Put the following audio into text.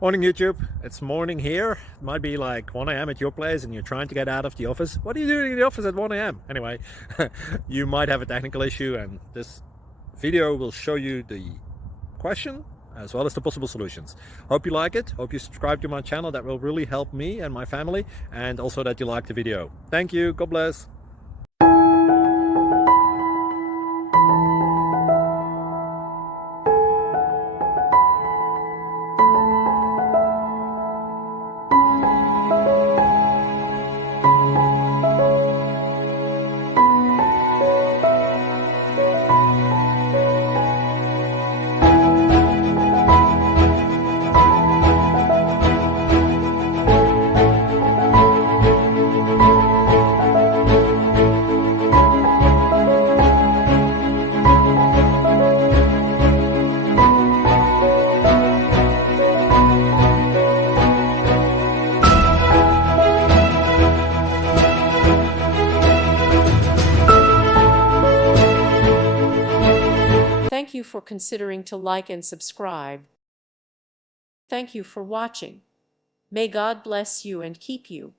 Morning YouTube, it's morning here. It might be like 1 a.m. at your place and you're trying to get out of the office. What are you doing in the office at 1 a.m.? Anyway, you might have a technical issue and this video will show you the question as well as the possible solutions. Hope you like it, hope you subscribe to my channel. That will really help me and my family, and also that you like the video. Thank you, God bless. Thank you for considering to like and subscribe. Thank you for watching. May God bless you and keep you.